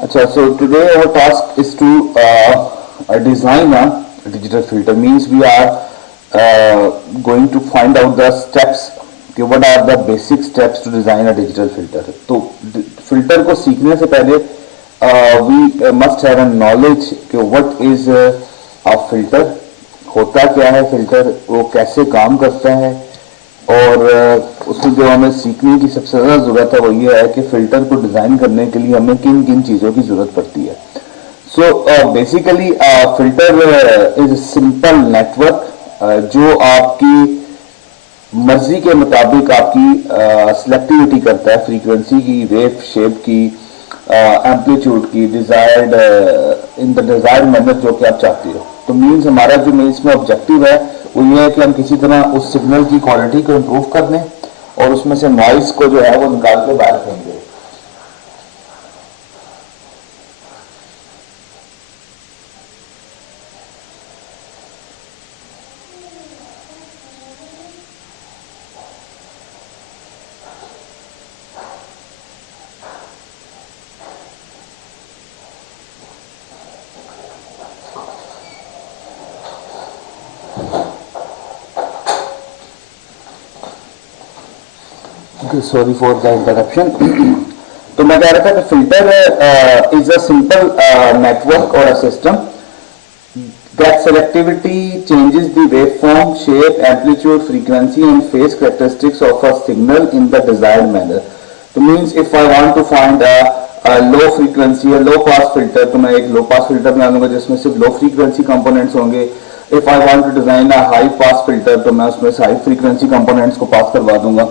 Acha, so today our task is to design a digital filter. Means we are going to find out the steps कि what are the basic steps to design a digital filter. तो filter को सीखने से पहले we must have a knowledge कि what is a filter, होता क्या है filter, वो कैसे काम करता है, और उसमें जो हमें सीखने की सबसे ज़्यादा ज़रूरत है वो ये है कि फ़िल्टर को डिज़ाइन करने के लिए हमें किन किन चीज़ों की ज़रूरत पड़ती है. So basically filter is simple network जो आपकी मर्जी के मुताबिक आपकी सिलेक्टिविटी करता है, फ्रीक्वेंसी की, वेव शेप की, एम्पलीट्यूड की, desired in the desired manner जो कि आप चाहते हो. तो मीन्स हमारा जो इसमें ऑब्जेक्टिव है वो ये है कि हम किसी तरह उस सिग्नल की क्वालिटी को इम्प्रूव कर दें और उसमें से नॉइस को जो है वो निकाल के बाहर फेंक दें. Sorry for the interruption. तो मैं कह रहा था कि filter is a simple network और a system that selectivity changes the waveform, shape, amplitude, frequency and phase characteristics of a signal in the desired manner. तो means if I want to find a low frequency, a low pass filter, तो मैं एक low pass filter बना लूंगा जिसमें सिर्फ low frequency components होंगे. If I want to design a high pass filter, तो मैं उसमें high frequency components को पास करवा दूंगा.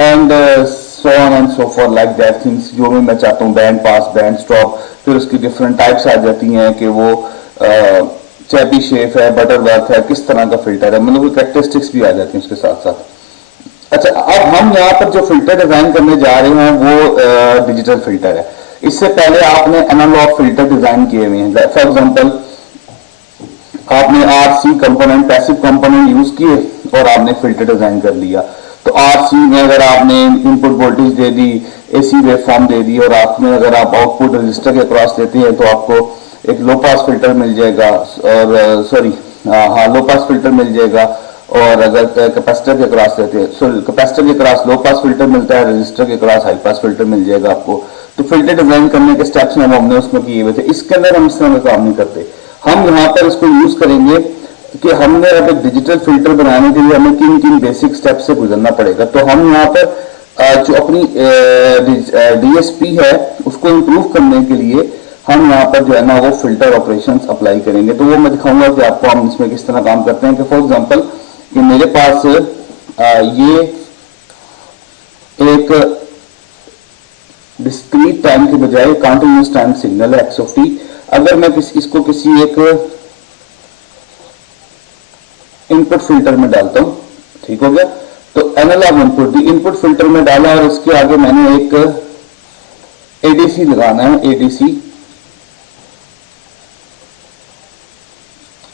And so on and so forth like that things, जो भी मैं चाहता हूँ, बैंड पास, बैंड स्टॉप, फिर उसकी डिफरेंट टाइप्स आ जाती हैं कि वो चैबी शेप है, बटरवर्थ है, किस तरह का फिल्टर है, मतलब कैरेक्टरिस्टिक्स भी आ जाती हैं उसके साथ साथ. अच्छा, अब हम यहाँ पर जो फिल्टर डिजाइन करने जा रहे हैं वो डिजिटल फिल्टर है. इससे पहले आपने एनालॉग फिल्टर डिजाइन किए हुए हैं. फॉर एग्जांपल आपने RC component, passive component use किए और आपने फिल्टर डिजाइन कर लिया. तो आरसी में अगर आपने इनपुट वोल्टेज दे दी, एसी वेवफॉर्म दे दी, और आपने अगर आप आउटपुट रजिस्टर के क्रॉस देते हैं तो आपको एक लो पास फिल्टर मिल जाएगा, और सॉरी हाँ लो पास फिल्टर मिल जाएगा. और अगर कैपेसिटर के क्रॉस देते हैं, सॉरी कैपेसिटर के क्रॉस लो पास फिल्टर मिलता है, रजिस्टर के क्रॉस हाई पास फिल्टर मिल जाएगा आपको. तो फिल्टर डिजाइन करने के स्टेप्स हमने उसमें किए हुए थे. इसके अंदर हम इस तरह का काम नहीं करते. हम यहाँ पर इसको यूज करेंगे कि हमने अब एक डिजिटल फिल्टर बनाने के लिए हमें किन किन बेसिक स्टेप से गुजरना पड़ेगा. तो हम यहाँ पर जो अपनी डीएसपी है उसको इंप्रूव करने के लिए हम यहाँ पर जो है ना वो फिल्टर ऑपरेशंस अप्लाई करेंगे. तो वो मैं दिखाऊंगा कि आपको हम इसमें किस तरह काम करते हैं. कि फॉर एग्जांपल कि मेरे पास ये एक डिस्क्रीट टाइम के बजाय कंटिन्यूअस टाइम सिग्नल है एक्स ऑफ टी. अगर मैं इसको किसी एक इनपुट फिल्टर में डालता हूं, ठीक हो गया. तो एनालॉग इनपुट इनपुट फिल्टर में डाला और इसके आगे मैंने एक एडीसी लगाना है, ADC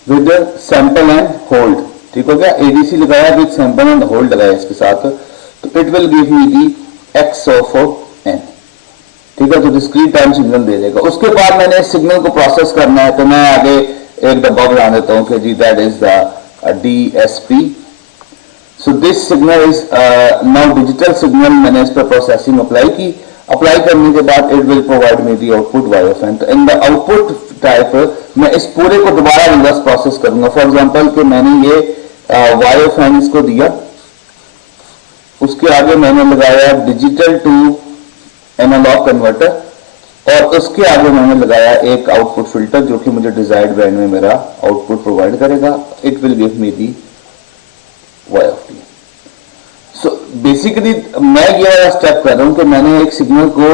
with sample and hold. ठीक हो गया. एडीसी लगाया विद सैंपल एंड होल्ड लगाया इसके साथ. तो it will give me the x of n. ठीक है. तो डिस्क्रीट टाइम सिग्नल दे देगा. उसके बाद मैंने इस सिग्नल को प्रोसेस करना है. तो मैं आगे एक डब्बा बना देता हूं कि जी that is the DSP. So this signal is now digital signal. मैंने इस पर प्रोसेसिंग अप्लाई की. अप्लाई करने के बाद it will provide me the output y of n. तो in the output type मैं इस पूरे को दोबारा रिवर्स प्रोसेस करूंगा. फॉर एग्जांपल कि मैंने ये y of n इसको दिया, उसके आगे मैंने लगाया डिजिटल टू एनालॉग कन्वर्टर, और उसके आगे मैंने लगाया एक आउटपुट फिल्टर जो कि मुझे डिजायर्ड बैंड में मेरा आउटपुट प्रोवाइड करेगा. It will give me the y of t. So basically मैं ये वाला स्टेप कर रहा हूं कि मैंने एक सिग्नल को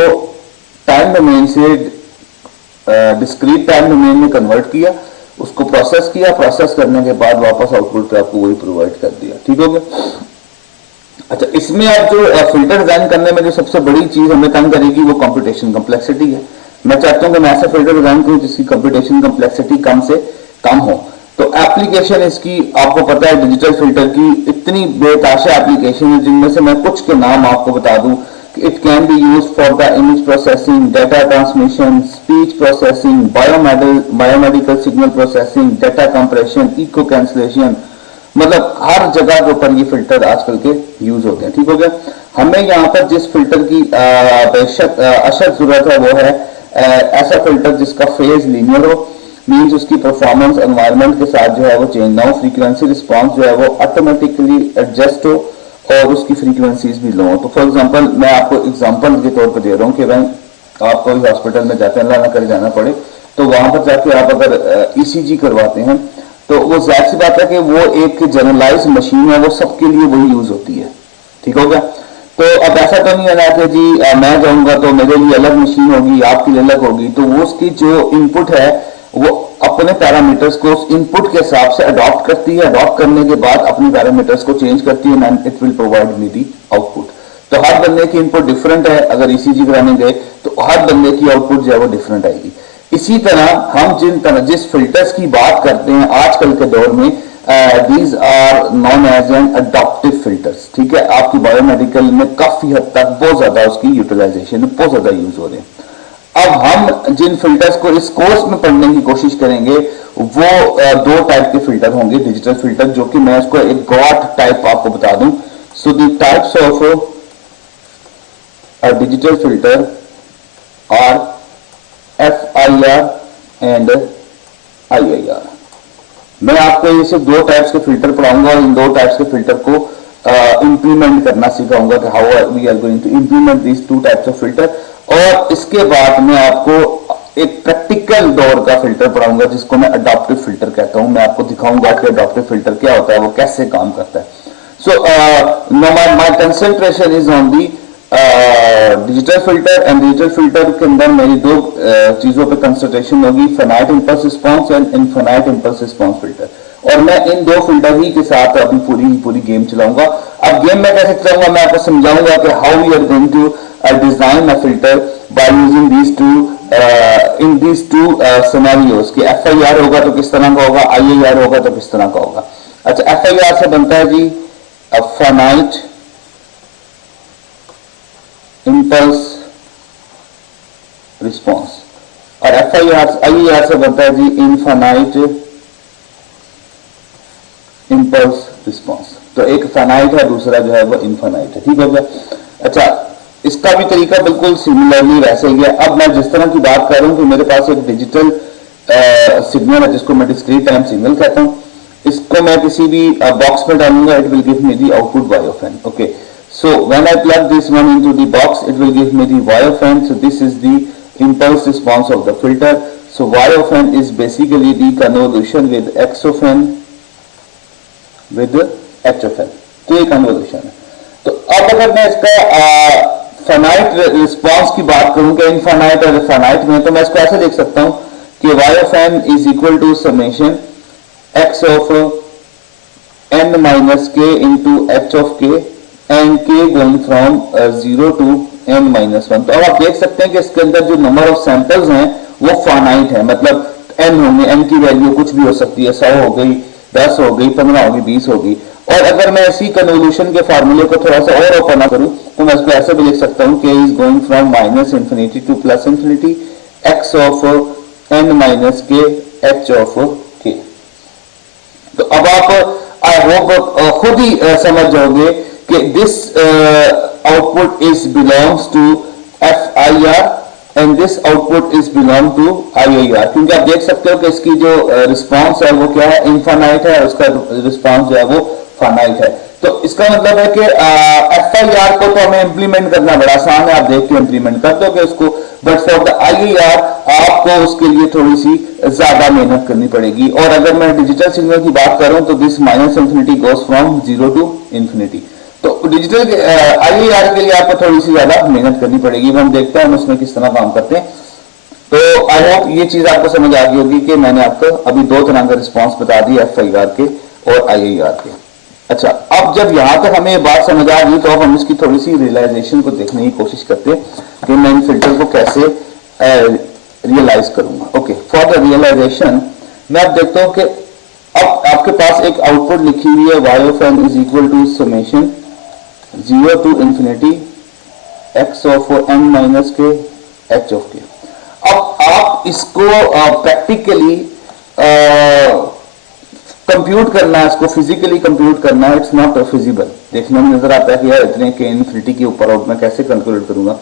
टाइम डोमेन से डिस्क्रीट टाइम डोमेन में कन्वर्ट किया, उसको प्रोसेस किया, प्रोसेस करने के बाद वापस आउटपुट पे आपको वही प्रोवाइड कर दिया. ठीक हो गया. अच्छा, इसमें आप जो फिल्टर डिजाइन करने में जो सबसे बड़ी चीज हमें तंग करेगी वो कंप्यूटेशन कम्प्लेक्सिटी है. मैं चाहता हूं कि मैं ऐसा फिल्टर डिजाइन करूं जिसकी कंप्यूटेशन कम्प्लेक्सिटी कम से कम हो. तो एप्लीकेशन इसकी आपको पता है डिजिटल फिल्टर की इतनी बेताशा एप्लीकेशन है, जिनमें से मैं कुछ के नाम आपको बता दूं It can be used for the image processing, data transmission, speech processing, biomedical signal processing, data compression, echo cancellation, मतलब हर जगह के ऊपर ये फिल्टर आजकल के यूज होते हैं। ठीक हो गया। हमें यहाँ पर जिस फिल्टर की बेशक अशद जरूरत है वो है ऐसा फिल्टर जिसका फेज लीनियर हो, मीन्स उसकी परफॉर्मेंस एनवायरनमेंट के साथ जो है वो चेंज ना हो, फ्रीक्वेंसी रिस्पॉन्स जो है वो ऑटोमेटिकली एडजस्ट हो और उसकी फ्रीक्वेंसीज भी लो हो। तो फॉर एग्जांपल मैं आपको एग्जांपल के तौर पर दे रहा हूँ कि भाई आप कोई हॉस्पिटल में जाते हैं, अल्लाह ना करे जाना पड़े, तो वहां पर जाके आप अगर ईसीजी करवाते हैं तो वो जाहिर सी बात है कि वो एक जनरलाइज मशीन है, वो सबके लिए वही यूज होती है। ठीक हो गया। तो अब ऐसा तो नहीं है ना कि जी मैं जाऊंगा तो मेरे लिए अलग मशीन होगी, आपके लिए अलग होगी। तो वो उसकी जो इनपुट है वो अपने पैरामीटर्स को उस इनपुट के हिसाब से अडॉप्ट करती है, अडॉप्ट करने के बाद अपने पैरामीटर्स को चेंज करती है and it will provide me the output. तो हर बंदे की इनपुट डिफरेंट है, अगर ईसीजी कराने गए तो हर बंदे की आउटपुट जो है वो डिफरेंट आएगी। इसी तरह हम जिस फिल्टर्स की बात करते हैं आजकल के दौर में, these are known as an adaptive filters. ठीक है, आपकी बायोमेडिकल में काफी हद तक बहुत ज्यादा उसकी यूटिलाइजेशन बहुत ज्यादा यूज हो रहे हैं। अब हम जिन फिल्टर्स को इस कोर्स में पढ़ने की कोशिश करेंगे वो दो टाइप के फिल्टर होंगे, डिजिटल फिल्टर, जो कि मैं इसको एक गॉट टाइप आपको बता दूं। So the types of a digital filter are FIR and IIR। मैं आपको ये सिर्फ दो टाइप्स के फिल्टर पढ़ाऊंगा और इन दो टाइप्स के फिल्टर को इंप्लीमेंट करना सिखाऊंगा कि how we are going to implement this two types of filter. और इसके बाद मैं आपको एक प्रैक्टिकल दौर का फिल्टर पढ़ाऊंगा जिसको मैं अडॉप्टिव फिल्टर कहता हूं। मैं आपको दिखाऊंगा कि अडॉप्टिव फिल्टर क्या होता है, वो कैसे काम करता है। So my concentration is on the digital filter and digital filter के अंदर मेरी दो चीजों पे कंसंट्रेशन होगी, finite impulse response and infinite impulse response filter. और मैं इन दो फिल्टर ही के साथ अपनी पूरी गेम चलाऊंगा। अब गेम में कैसे चलाऊंगा मैं आपको समझाऊंगा कि how we are going to design a filter by using these two in these two scenarios कि FIR होगा तो किस तरह का होगा, IIR होगा तो किस तरह का होगा। अच्छा, FIR से बनता है जी फाइनाइट इंपल्स रिस्पांस और IIR से बनता है जी इनफाइनाइट इंपल्स रिस्पांस। तो एक फाइनाइट है, दूसरा जो है वो इनफाइनाइट है। ठीक हो गया। अच्छा, इसका भी तरीका बिल्कुल सिमिलरली वैसे ही है। अब मैं जिस तरह की बात कर रहा हूं कि मेरे पास एक डिजिटल सिग्नल है जिसको मैं डिस्क्रीट टाइम सिग्नल कहता हूं, इसको मैं किसी भी बॉक्स में डालूंगा, it will give me the output y of n। Okay, so when I plug this one into the box, it will give me the y of n। So this is the impulse response of the filter। So y of n is basically the convolution with x of n with h of n। तो ये convolution है। तो अब अगर मैं इसका finite response की बात करूं कि इनफाइनाइट और फाइनाइट में, तो मैं इसको ऐसे देख सकता हूं कि y of n is equal to summation x of n minus k into h of k and k going from 0 to n minus 1। तो अब आप देख सकते हैं कि इसके अंदर जो नंबर ऑफ सैंपल्स हैं वो फाइनाइट है, मतलब n होंगे, n की वैल्यू कुछ भी हो सकती है, 100 हो गई, 10 हो गई, 15 होगी, 20 होगी। और अगर मैं इसी कन्वोल्यूशन के फार्मूले को थोड़ा सा और ओपन करूं तो मैं इसको ऐसे भी लिख सकता हूं k is going from minus infinity two plus infinity x of n minus k h of k। तो अब आप आई होप खुद ही समझ जाओगे कि this output is belongs to FIR and this output is belong to IIR, क्योंकि आप देख सकते हो कि इसकी जो रिस्पांस है वो क्या है, इनफाइनाइट है, उसका रिस्पांस जो है वो फाइनाइट है। तो इसका मतलब है कि FIR को तो हमें इंप्लीमेंट करना बड़ा आसान है, आप देख के इंप्लीमेंट कर दोगे उसको, बट फॉर द IIR आपको उसके लिए थोड़ी सी ज्यादा मेहनत करनी पड़ेगी। और अगर मैं डिजिटल सिग्नल की बात करूं तो this minus infinity goes from 0 to infinity. तो डिजिटल IIR के लिए आपको थोड़ी सी ज्यादा मेहनत करनी पड़ेगी। हम देखते हैं हम उसमें किस तरह काम करते हैं। तो आई होप ये चीज आपको समझ आ गई होगी कि मैंने आपको अभी दो तरह का रिस्पांस बता दिया, FIR के और IIR के। अच्छा, अब जब यहां तक हमें ये बात समझ आ गई तो अब हम इसकी थोड़ी सी रियलाइजेशन को देखने की कोशिश करते हैं कि मैं इन फिल्टर को कैसे रियलाइज करूंगा। ओके, फॉर द रियलाइजेशन मैं अब देखता हूं कि अब आपके पास एक आउटपुट लिखी हुई है y of n is equal to summation 0 to infinity x of n minus k h of k. अब आप इसको प्रैक्टिकली कंप्यूट करना है, इसको फिजिकली कंप्यूट करना है, इट्स नॉट फिजिबल। देखने में नजर आता है कि यार इतने के इन्फिनिटी के ऊपर और मैं कैसे कैलकुलेट करूंगा,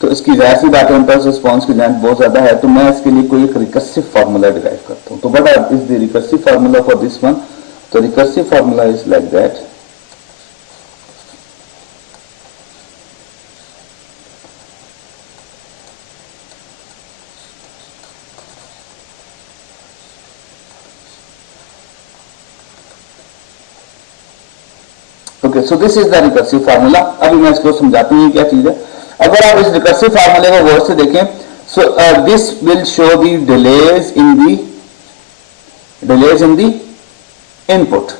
तो इसकी जाहिर सी बात है इम्पल्स रिस्पॉन्स की लेंथ बहुत ज्यादा है, तो मैं इसके लिए कोई एक रिकर्सिव फार्मूला डिराइव करता हूं। तो what is the recursive formula for this one? तो recursive formula is like that, okay. So this is the recursive formula. अभी मैं इसको समझाता हूं क्या चीज है। अगर आप इस रिकर्सिव फार्मूले को गौर से देखें, so this will show the delays in the input,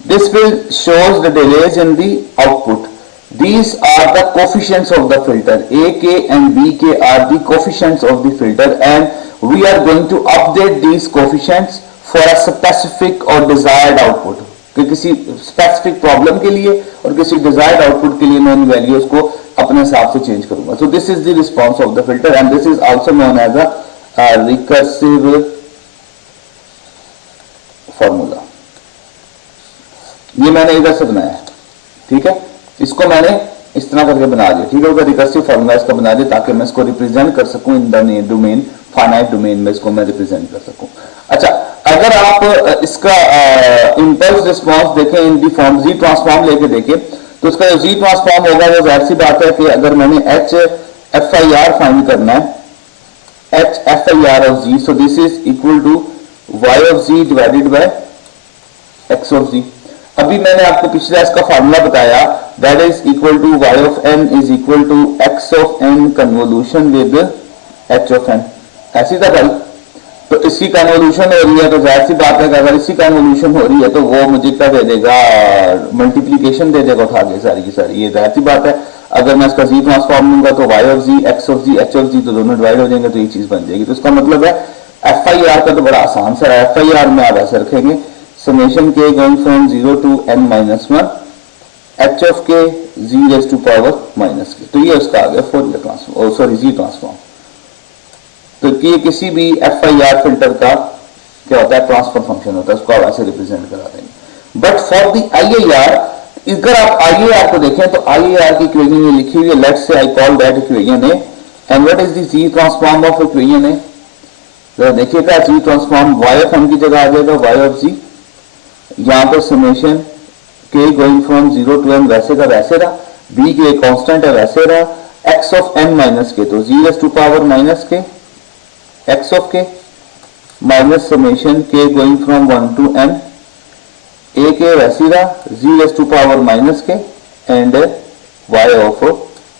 this will shows the delays in the output. These are the coefficients of the filter. A k and B k are the coefficients of the filter, and we are going to update these coefficients for a specific or desired output. कि किसी specific problem के लिए और किसी desired output के लिए मैं इन values को अपने हिसाब से चेंज करूंगा। So this is the response of the filter and this is also known as a recursive formula. ये मैंने इधर से बनाया है, ठीक है, इसको मैंने इस तरह करके बना दिया, ठीक है, रिकर्सिव फॉर्मूला इसका बना दिया ताकि मैं इसको रिप्रेजेंट कर सकूं in the domain, finite domain में इसको मैं रिप्रेजेंट कर सकूं। अच्छा, अगर आप इसका इंपल्स रिस्पॉन्स देखें इन दी फॉर्म जी ट्रांसफॉर्म लेके देखें, तो इसका जो जी ट्रांसफॉर्म होगा वो जाहिर सी बात है कि अगर मैंने H F I R find करना है, H F I R of z, so this is equal to y of z divided by x of z. अभी मैंने आपको पिछला इसका फार्मूला बताया, that is equal to y of n is equal to x of n convolution with h of n, ऐसी था भाई। तो इसकी कन्वोल्यूशन हो रही है, तो जाहिर सी बात है कि अगर इसकी कन्वोल्यूशन हो रही है तो वो मुझे क्या दे देगा, मल्टीप्लीकेशन दे देगा उठा के सारी की सारी, ये जाहिर सी बात है। अगर मैं इसका जी ट्रांसफॉर्म लूंगा तो y of z, x of z, h of z, तो दोनों डिवाइड हो जाएंगे, तो ये चीज बन जाएगी। तो इसका मतलब है एफ आई आर का तो बड़ा आसान सा है। एफ आई आर में आप ऐसे रखेंगे, summation k going from 0 to n minus 1 h of k z raised to power minus k, तो ये उसका आ गया फोरियर ट्रांसफॉर्म, सॉरी जी ट्रांसफॉर्म। तो ये किसी भी एफ आई आर फिल्टर का क्या होता है, ट्रांसफर फंक्शन होता है, उसको आप ऐसे रिप्रेजेंट करा देंगे। But for the I I R, अगर आप आई आई आर को देखें तो आई आई आर की इक्वेशन ये लिखी हुई है, let's say I call that equation A, and what is the z transform of equation A. देखिएगा z transform y of n की जगह आ जाएगा वाई ऑफ जी, यहां पर summation k going from 0 to n वैसे का वैसे रहा, b के कांस्टेंट है वैसे रहा, x of n minus k, तो 0 to power minus k x of k minus summation k going from 1 to n, a k वैसे रहा, 0 to power minus k and y of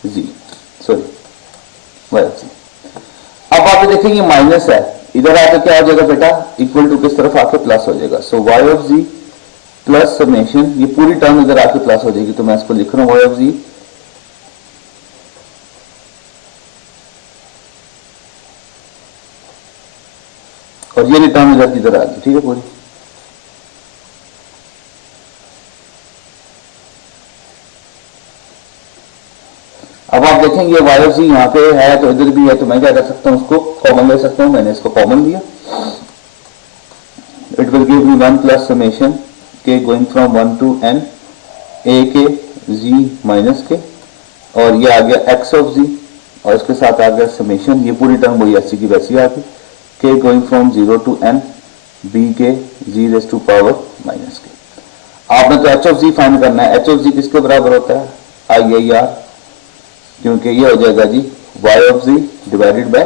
z, sorry y of z। अब आप देखेंगे minus है, इधर आके क्या हो जाएगा बेटा, इक्वल टू किस तरफ आके प्लस हो जाएगा, सो y of z plus summation, ये पूरी टर्म इधर आके प्लस हो जाएगी, तो मैं इसको लिख रहा हूं y ऑफ z और ये टर्म इधर की इधर आ गई, ठीक है पूरी। अब आप देखेंगे y ऑफ z यहां पे है तो इधर भी है, तो मैं क्या कर सकता हूं, उसको कॉमन ले सकता हूं, मैंने इसको कॉमन लिया, it will give me 1 plus summation k going from 1 to n a k z minus k, और ये आ गया x ऑफ z और इसके साथ आ गया समेशन, ये पूरी टर्म वही ऐसी की वैसी आ गई, k going from 0 to n b k z raise to power minus k. आपने तो h ऑफ z फाइंड करना है, h ऑफ z किसके बराबर होता है, आई आई आर, क्योंकि ये हो जाएगा जी y of z divided by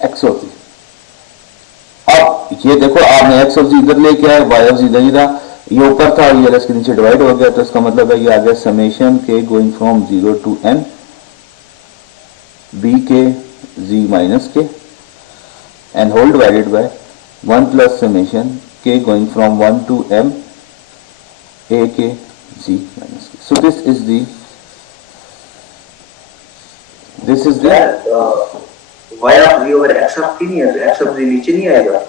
x of z। अब ये देखो आपने x ऑफ z इधर लेके आए, y ऑफ z इधर ही रहा, ये ऊपर था ये इसके नीचे डिवाइड हो गया, तो इसका मतलब है ये आ गया summation k going from 0 to n b k z minus k and whole divided by 1 plus summation k going from 1 to m a k z minus k. So this is the y of z over x of t नहीं है, तो x of z नीचे नहीं आएगा,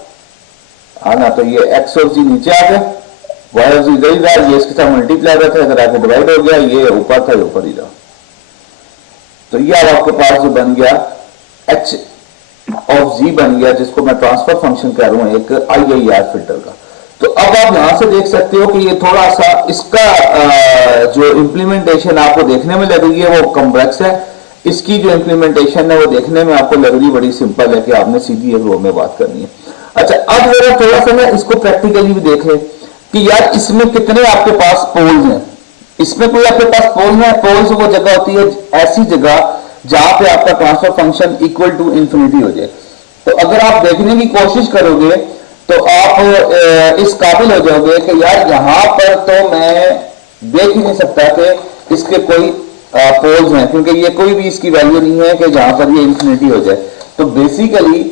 हाँ ना, तो ये x ऑफ z नीचे आ गया, y ऑफ z इधर ही रहा, ये इसके साथ मल्टीप्लाई रहा था, इधर आके डिवाइड हो गया, ये ऊपर था, ये ऊपर ही रहा। तो ये अब आपके पास जो बन गया h ऑफ z बन गया, जिसको मैं ट्रांसफर फंक्शन कह रहा हूं एक IIR फिल्टर का। तो अब आप यहां से देख सकते हो कि ये थोड़ा सा इसका जो इम्प्लीमेंटेशन आपको देखने में लगेगी वो कॉम्प्लेक्स है, इसकी जो इम्प्लीमेंटेशन है वो देखने में आपको लग रही बड़ी सिंपल है कि आपने सीधी एक रो में बात करनी है। अच्छा, अब जरा थोड़ा सा ना इसको प्रैक्टिकली भी देख ले कि यार इसमें कितने आपके पास पोल्स हैं। इसमें कोई आपके पास पोल है, पोल्स वो जगह होती है ऐसी जगह जहां पे आपका transfer function equal to infinity हो जाए। तो अगर आप देखने की कोशिश करोगे तो आप इस काबिल हो जाओगे कि यार यहां पर तो मैं देख ही नहीं सकता कि इसके कोई पोल्स हैं, क्योंकि ये कोई भी इसकी वैल्यू नहीं है कि जहां पर ये इंफिनिटी हो जाए। तो बेसिकली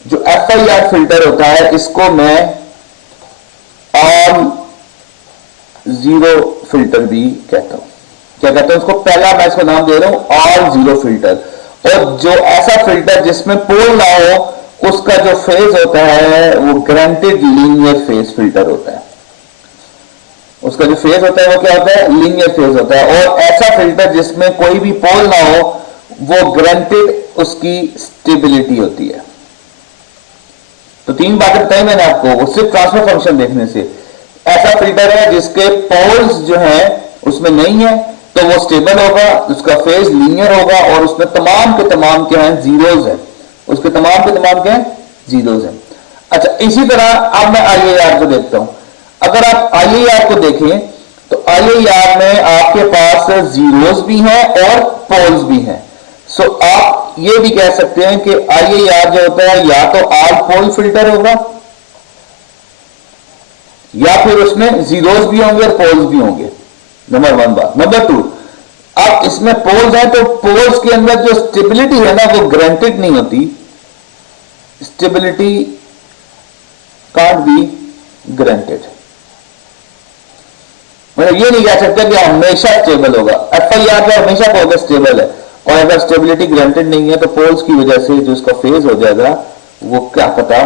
जो FIR फिल्टर होता है इसको मैं ऑल जीरो फिल्टर भी कहता हूं। क्या कहता हूं इसको? पहला मैं इसको नाम दे रहा हूं ऑल जीरो फिल्टर। और जो ऐसा फिल्टर जिसमें पोल ना हो उसका जो फेज होता है वो ग्रांटेड लीनियर फेज फिल्टर होता है। उसका जो फेज होता है वो क्या होता है? लीनियर फेज होता है। और ऐसा फिल्टर जिसमें कोई भी पोल ना हो वो ग्रांटेड उसकी स्टेबिलिटी होती है। तो तीन बातें बताई मैंने आपको, वो सिर्फ ट्रांसफर फंक्शन देखने से। ऐसा फिल्टर है जिसके पोल्स जो है उसमें नहीं है तो वो स्टेबल होगा, उसका फेज लीनियर होगा और उसमें तमाम के तमाम क्या है? जीरोज है। उसके तमाम के तमाम क्या है? जीरोज है। अच्छा, इसी तरह अब मैं IIR को देखता हूं। अगर आप IIR को देखें तो IIR में आपके पास जीरोज भी हैं और पोल्स भी हैं। सो आप ये भी कह सकते हैं कि IIR जो होता है या तो ऑल पोल फिल्टर होगा या फिर उसमें जीरोज भी होंगे और पोल्स भी होंगे। नंबर वन बात। नंबर टू, अब इसमें पोल्स है तो पोल्स के अंदर जो स्टेबिलिटी है ना वो ग्रांटेड नहीं होती। Stability can't be granted. मतलब ये नहीं कह सकते कि हमेशा स्टेबल होगा। FIR तो हमेशा कहोगे स्टेबल है, और अगर स्टेबिलिटी ग्रांटेड नहीं है तो पोल्स की वजह से जो उसका फेज हो जाएगा वो क्या पता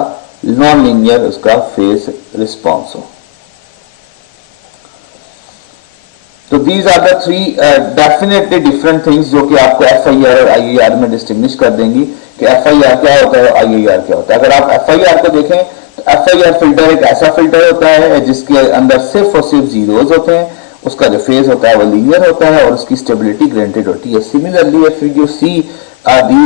नॉन लीनियर उसका फेज रिस्पॉन्स हो। तो these are the three definitely different things जो कि आपको FIR और IIR में डिस्टिंग्विश कर देंगी कि FIR क्या होता है और IIR क्या होता है। अगर आप FIR को देखें तो FIR फिल्टर एक ऐसा फिल्टर होता है जिसके अंदर सिर्फ और सिर्फ जीरोज होते हैं, उसका जो फेज होता है वो लीनियर होता है और उसकी स्टेबिलिटी ग्रांटेड होती है। Similarly if you see the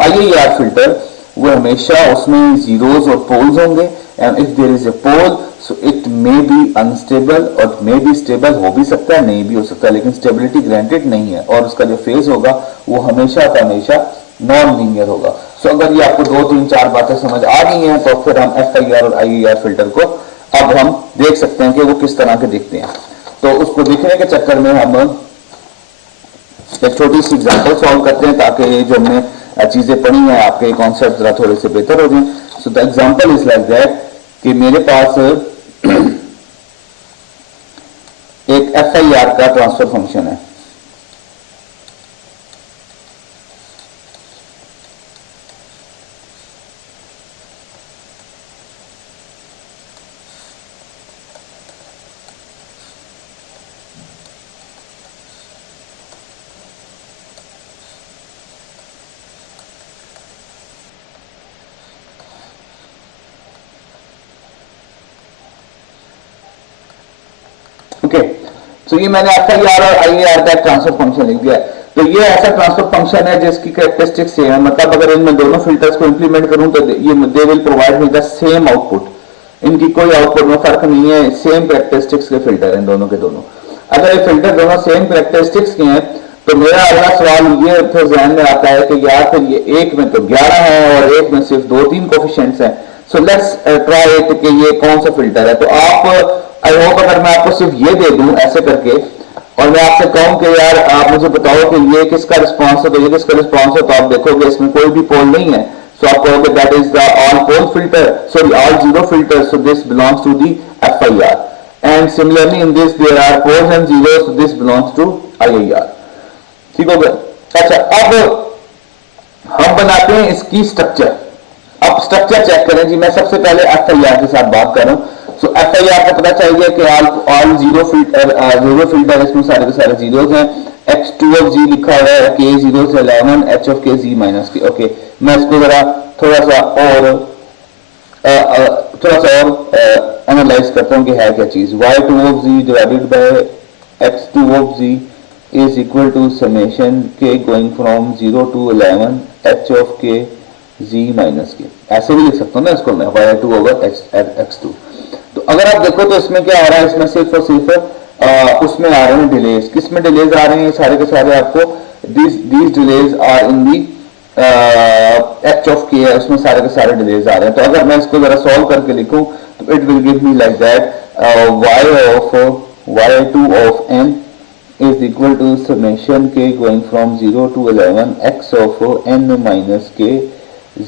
IIR filter, वो हमेशा उसमें जीरोज और पोल्स होंगे, and if there is a pole so it may be unstable और मे बी स्टेबल हो भी सकता है, नहीं भी हो सकता, लेकिन स्टेबिलिटी ग्रांटेड नहीं है और उसका जो फेज होगा वो हमेशा का हमेशा नॉन लीनियर होगा। सो अगर ये आपको दो तीन चार बातें समझ आ गई हैं तो फिर हम FIR और IIR फिल्टर को अब हम देख सकते हैं कि वो किस तरह के दिखते हैं। तो उसको देखने के चक्कर में हम एक छोटी सी एग्जांपल सॉल्व करते हैं ताकि ये जो हमने चीजें पढ़ी हैं आपके कॉन्सेप्ट जरा थोड़े से बेहतर हो जाएं। So the example is like that कि मेरे पास एक FIR का ट्रांसफर फंक्शन है। ओके, तो ये मैंने FIR और IIR का ट्रांसफर फंक्शन लिख दिया है। तो ये ऐसा ट्रांसफर फंक्शन है जिसकी कैरेक्टरिस्टिक्स सेम है, मतलब अगर इनमें दोनों फिल्टर्स को इंप्लीमेंट करूं तो ये they will provide me the same output. इनकी कोई आउटपुट में फर्क नहीं है, सेम कैरेक्टरिस्टिक्स के फिल्टर हैं दोनों के दोनों। अगर ये फिल्टर दोनों सेम कैरेक्टरिस्टिक्स के हैं तो मेरा अगला सवाल ये फिर ध्यान में आता है कि यार फिर ये एक में तो 11 है और एक में सिर्फ 2-3 कोफिशिएंट्स हैं। सो लेट्स ट्राई इट कि ये कौन सा फिल्टर है। तो आप आई होप अगर मैं आपको सिर्फ ये दे दूं ऐसे करके और मैं आपसे कहूं कि यार आप मुझे बताओ कि ये किसका रिस्पॉन्स है, तो ये किसका रिस्पॉन्स है, तो आप देखोगे इसमें कोई भी पोल नहीं है। सो आप कहोगे that is the all pole filter, sorry all zero filter, so this belongs to the FIR and similarly in this there are poles and zeros, so this belongs to IIR। ठीक हो गया। अच्छा, अब हम बनाते हैं इसकी स्ट्रक्चर। अब स्ट्रक्चर चेक करें जी। मैं सबसे पहले FIR के साथ बात कर रहा हूं। सो FIR को पता चाहिए कि ऑल जीरो फिल्टर इसमें सारे के सारे जीरोस हैं। x2 ऑफ z लिखा हुआ है k0 से 11 h of k z minus k। Okay, मैं इसको जरा थोड़ा सा और एनालाइज करता हूँ कि है क्या चीज। y2 of z divided by x2 of z is equal to summation k going from 0 to 11 h of k z minus k। ऐसे भी लिख सकता हूँ ना इसको मैं, y2 ओवर x2। तो अगर आप देखो तो इसमें क्या आ रहा है, इसमें सिर्फ और सिर्फ उसमें आ रहे हैं डिलेज। किस में डिलेज आ रहे हैं, सारे के सारे आपको these delays are in the h of k है, उसमें सारे के सारे डिलेज आ रहे हैं। तो अगर मैं इसको जरा सॉल्व करके लिखूं तो it will give me like that y of y2 of n is equal to summation k going from 0 to 11 x of n minus k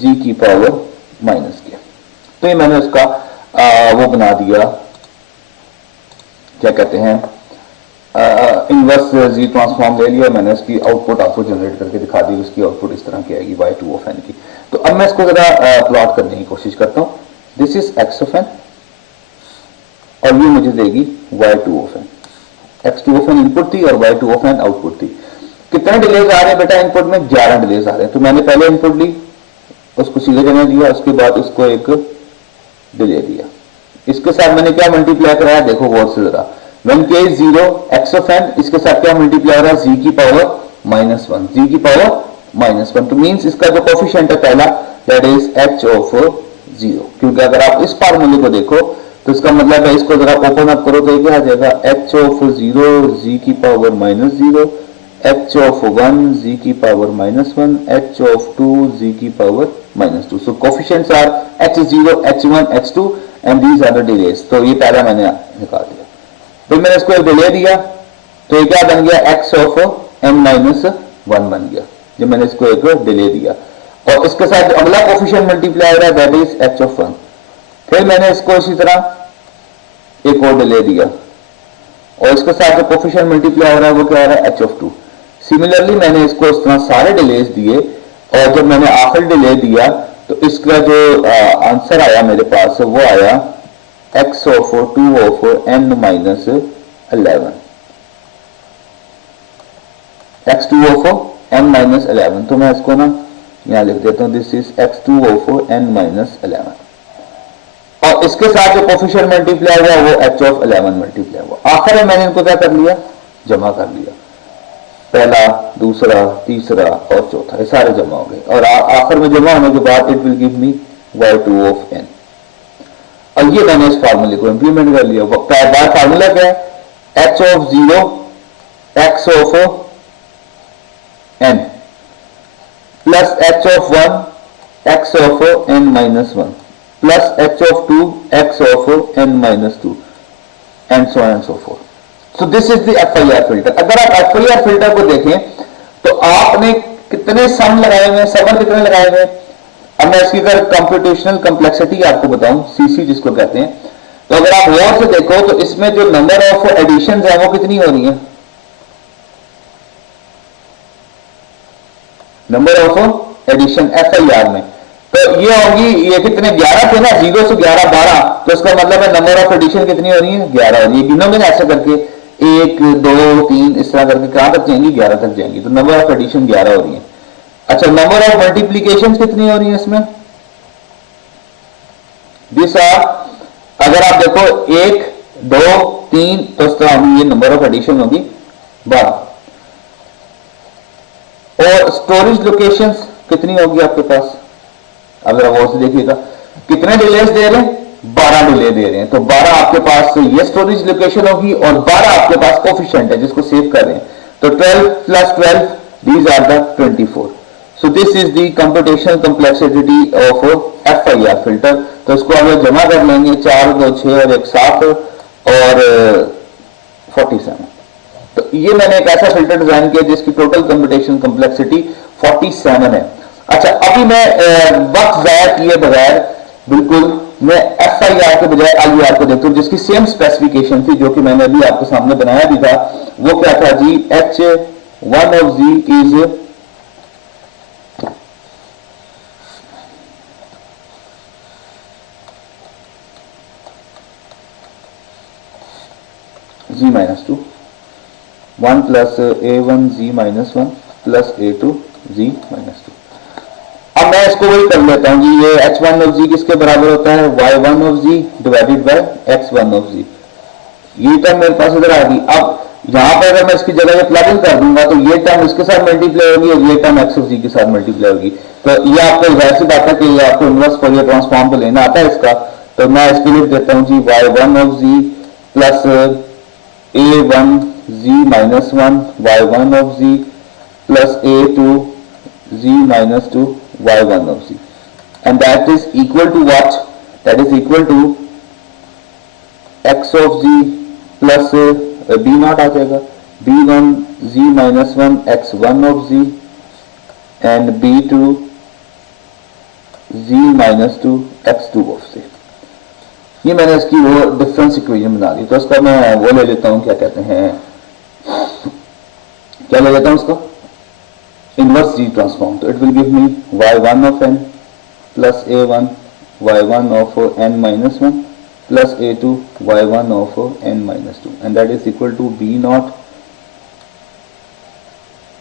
z की पावर माइनस k। तो ये मैंने उसका वो बना दिया, क्या कहते हैं, इनवर्स जी ट्रांसफॉर्म ले लिया मैंने, उसकी आउटपुट आपको जनरेट करके दिखा दी। उसकी आउटपुट इस तरह की आएगी y2 ऑफ n की। तो अब मैं इसको जरा प्लॉट करने की कोशिश करता हूं। This is x of n और ये मुझे देगी y2 of n। x2 of n input थी और y2 ऑफ n आउटपुट थी। कितने डिलेज आ रहे हैं बेटा इनपुट में, 11 डिलेज आ रहे हैं। तो मैंने पहले इनपुट ली, उसको सीधे जगह दिया, उसके बाद उसको एक डिले दिया। इसके साथ मैंने क्या मल्टीप्लाई कराया, देखो गौर से जरा, when k is 0 x of n, इसके साथ क्या मल्टीप्लाई हो रहा है, z की पावर -1, z की पावर -1। तो मींस इसका जो कोफिशिएंट है पहला, दैट इज h ऑफ 0। क्योंकि अगर आप इस फार्मूले को देखो तो इसका मतलब है, इसको जरा ओपन अप करो तो ये क्या आ जाएगा, h ऑफ 0 z की पावर -0, h ऑफ 1 z की पावर -1, h ऑफ 2 z की power -2। So coefficients are h0, h1, h2 and these are the delays. तो ये पहला मैंने निकाल दिया। फिर मैंने इसको एक डिले दिया तो ये क्या बन गया, x ऑफ n-1 बन गया जब मैंने इसको एक डिले दिया। और इसके साथ अगला कोफिशिएंट मल्टीप्लाई हो रहा है, दैट इज h ऑफ 1। फिर मैंने इसको इसी तरह एक और डिले दिया और इसके साथ जो कोफिशिएंट मल्टीप्लाई हो रहा है वो क्या हो रहा है, h ऑफ 2। सिमिलरली मैंने इसको इस तरह सारे डिलेज दिए और जब मैंने आखिर डिले दिया तो इसका जो आंसर आया मेरे पास वो आया x of 2 of n minus 11, x2 of n minus 11। तो मैं इसको ना यहां लिख देता हूं, this is x2 of n minus 11 और इसके साथ जो कोफिशिएंट मल्टीप्लाई हुआ वो h ऑफ 11 मल्टीप्लाई हुआ। आखिर में मैंने इनको क्या कर लिया, जमा कर लिया, पहला, दूसरा, तीसरा और चौथा, ये सारे जमा हो गए और आखिर में जमा होने के बाद it will give me y2 of n। और ये मैंने इस फार्मूले को इंप्लीमेंट कर लिया। फार्मूला क्या है, h of 0 x of n plus h of 1 x of n minus 1 plus h of 2 x of n minus 2 and so and so fourth. So this is the FIR filter. अगर आप FIR filter को देखें तो आपने कितने सम लगाए हुए, summer कितने लगाए हुए। अब मैं इसकी अगर कंप्यूटेशनल कॉम्प्लेक्सिटी आपको बताऊं, सीसी जिसको कहते हैं, तो अगर आप गौर से देखो तो इसमें जो नंबर ऑफ एडिशन है वो कितनी हो रही है, नंबर ऑफ एडिशन FIR में। तो ये होगी, ये कितने 11 थे ना, 0 से 11 12, तो इसका मतलब है नंबर ऑफ एडिशन कितनी हो रही है, 11 हो रही है। गिनो में ऐसे करके 1 2 3 इस तरह करके कहां तक जाएंगी, 11 तक जाएंगी। तो नंबर ऑफ एडिशन 11 हो रही है। अच्छा, नंबर ऑफ मल्टीप्लीकेशन कितनी हो रही है इसमें, दिस आर, अगर आप देखो 1 2 3, तो इस तरह ये नंबर ऑफ एडिशन होगी 12। और स्टोरेज लोकेशंस कितनी होगी आपके पास, अगर आप और से देखिएगा कितने डिलेज दे रहे हैं, 12 डिले दे रहे हैं। तो 12 आपके पास ये स्टोरेज लोकेशन होगी और 12 आपके पास कोफिशिएंट है जिसको सेव कर रहे हैं। तो 12 plus 12, these are the 24। So this is the computational complexity of FIR filter। तो इसको हम जमा कर लेंगे, 4 2 6 और 1 7 और 47। तो ये मैंने एक ऐसा फिल्टर डिजाइन किया जिसकी टोटल कंप्यूटेशन कॉम्प्लेक्सिटी 47 है। अच्छा, अभी मैं वक्त जाया किए बगैर बिल्कुल मैं FIR के बजाय IR को देखता हूं जिसकी सेम स्पेसिफिकेशन थी जो कि मैंने अभी आपके सामने बनाया भी था। वो क्या था जी, H1 of Z is Z-2 1 plus a1z-1 plus a2z-2। अब मैं इसको वही कर लेता हूँ जी, ये h1 ऑफ z किसके बराबर होता है, y1 of z divided by x1 of z। ये टर्म मेरे पास इधर आ गई। अब यहाँ पर अगर मैं इसकी जगह ये प्लग इन कर दूंगा तो ये टर्म इसके साथ मल्टीप्लाई होगी और ये टर्म x ऑफ z के साथ मल्टीप्लाई होगी। तो ये आपको वैसी बात है कि ये आपको इनवर्स फोरियर ट्रांसफॉर्म को लेना आता है इसका। तो मैं इसके लिए देता हूँ जी y1 of z plus a1z-1 y1 of z plus a2z-2 y1 of z, and that is equal to what? That is equal to x of z plus b naught आ जाएगा, b1z-1 x1 of z and b2z-2 x2 of z। ये मैंने इसकी वो difference equation बना दी। तो इसका मैं वो ले लेता हूँ, क्या कहते हैं, क्या ले लेता हूँ उसको, inverse Z transform. So it will give me y1 of n plus a1 y1 of n minus 1 plus a2 y1 of n minus 2, and that is equal to b naught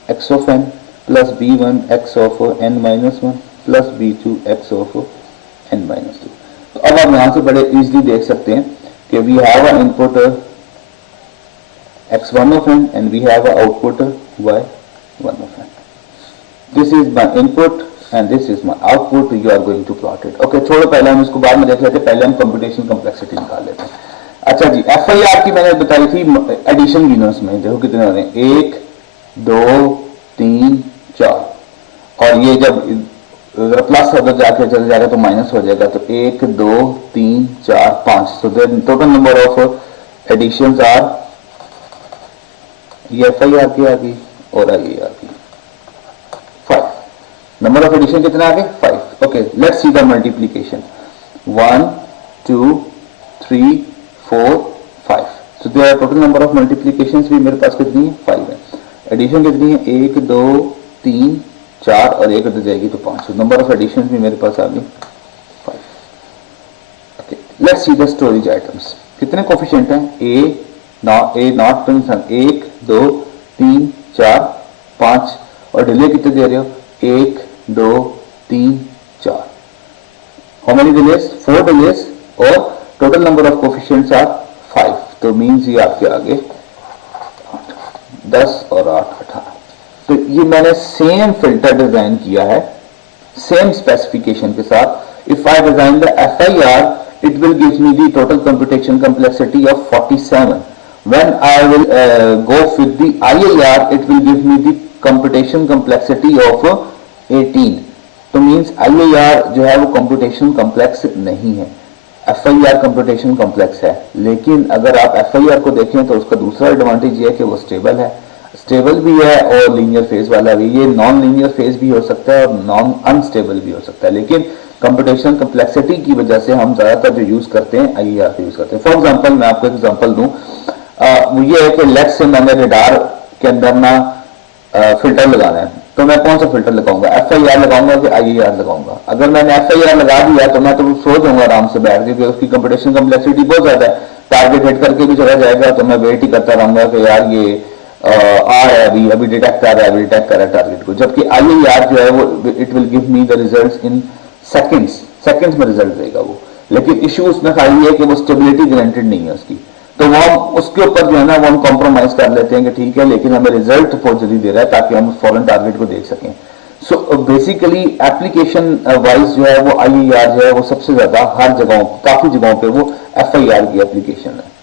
x of n plus b1 x of n minus 1 plus b2 x of n minus 2। तो अब आप यहाँ से बड़े easily देख सकते हैं कि we have an input x1 of n and we have an output y1 of n। This is my input and this is my output, you are going to plot it। Okay, छोड़ो, पहले हम इसको बाद में देख लेते हैं, पहले हम कंप्यूटेशन कम्प्लेक्सिटी निकाल लेते हैं। अच्छा जी, FIR की मैंने बताई थी एडिशन गिनर्स में, देखो कितने हो रहे हैं, 1 2 3 4, और ये जब प्लस उधर जाके चले जाएगा तो माइनस हो जाएगा, तो 1 2 3 4 5। So the total number of additions are, ये FIR की आ गई और ये आ गई 5। नंबर ऑफ एडिशन कितना आ गए, 5। Okay, let's see the multiplication, 1 2 3 4 5। So there total number of multiplications भी मेरे पास कितनी है, 5 है। एडिशन कितनी है, 1 2 3 4 और 1 उधर जाएगी तो 5। नंबर ऑफ एडिशन भी मेरे पास आ गई 5। Okay, let's see the storage items. कितने कोफिशिएंट हैं, ए नॉट 1 2 3 4 5, और डिले कितने दे रहे हो, 1 2 3 4। हाउ मेनी डिलेस, 4 डिलेस, और total number of coefficients are 5। तो मींस ये आपके आगे 10 और 8 18। तो ये मैंने सेम फिल्टर डिजाइन किया है, सेम स्पेसिफिकेशन के साथ। If I design the FIR, it will give me the total computation complexity of 47. When I will go with the IIR, it will give me the computation complexity of 18। तो means IIR जो है वो computation complex नहीं है, FIR computation complex है। लेकिन अगर आप FIR को देखें तो उसका दूसरा एडवांटेज ये है कि वो स्टेबल है, स्टेबल भी है और लीनियर फेज वाला भी। ये नॉन लीनियर फेज भी हो सकता है और नॉन अनस्टेबल भी हो सकता है, लेकिन कंप्यूटेशन कम्प्लेक्सिटी की वजह से हम ज्यादातर जो यूज करते हैं IIR यूज करते हैं। फॉर एग्जांपल मैं आपको एग्जांपल दूं, ये है कि लेट्स से मैंने रडार के अंदर ना फिल्टर लगाना है, तो मैं कौन सा फिल्टर लगाऊंगा, FIR लगाऊंगा कि IIR लगाऊंगा। अगर मैंने FIR लगा दिया तो मैं तो सो जाऊंगा आराम से बैठ के, उसकी कंप्यूटेशन कम्प्लेक्सिटी बहुत ज्यादा है, टारगेट हिट करके भी चला जाएगा, तो मैं वेट ही करता रहूंगा कि यार ये आ रहा है, अभी डिटेक्ट कर रहा है, अभी डिटेक्ट कर रहा है टारगेट को। जबकि IIR जो है वो it will give me the results in seconds में रिजल्ट देगा वो। लेकिन इश्यू उसमें खाली है कि वो स्टेबिलिटी गारंटेड नहीं है उसकी, तो वो हम उसके ऊपर जो है ना वो हम कॉम्प्रोमाइज कर लेते हैं कि ठीक है लेकिन हमें रिजल्ट बहुत जल्दी दे रहा है ताकि हम फॉरन टारगेट को देख सकें। सो बेसिकली एप्लीकेशन वाइज जो है वो IIR जो है वो सबसे ज्यादा हर जगहों, काफी जगहों पे वो FIR की एप्लीकेशन है।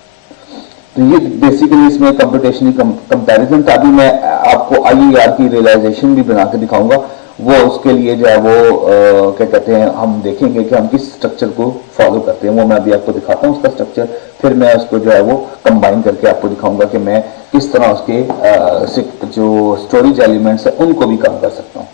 तो ये बेसिकली इसमें कंप्यूटेशनल कंपैरिजन था। अभी मैं आपको IIR की रियलाइजेशन भी बना के दिखाऊंगा, वो उसके लिए जो है वो क्या कहते हैं, हम देखेंगे कि हम किस स्ट्रक्चर को फॉलो करते हैं, वो मैं अभी आपको दिखाता हूँ उसका स्ट्रक्चर, फिर मैं उसको जो है वो कंबाइन करके आपको दिखाऊंगा कि मैं किस तरह उसके जो स्टोरेज एलिमेंट्स है उनको भी कम कर सकता हूँ।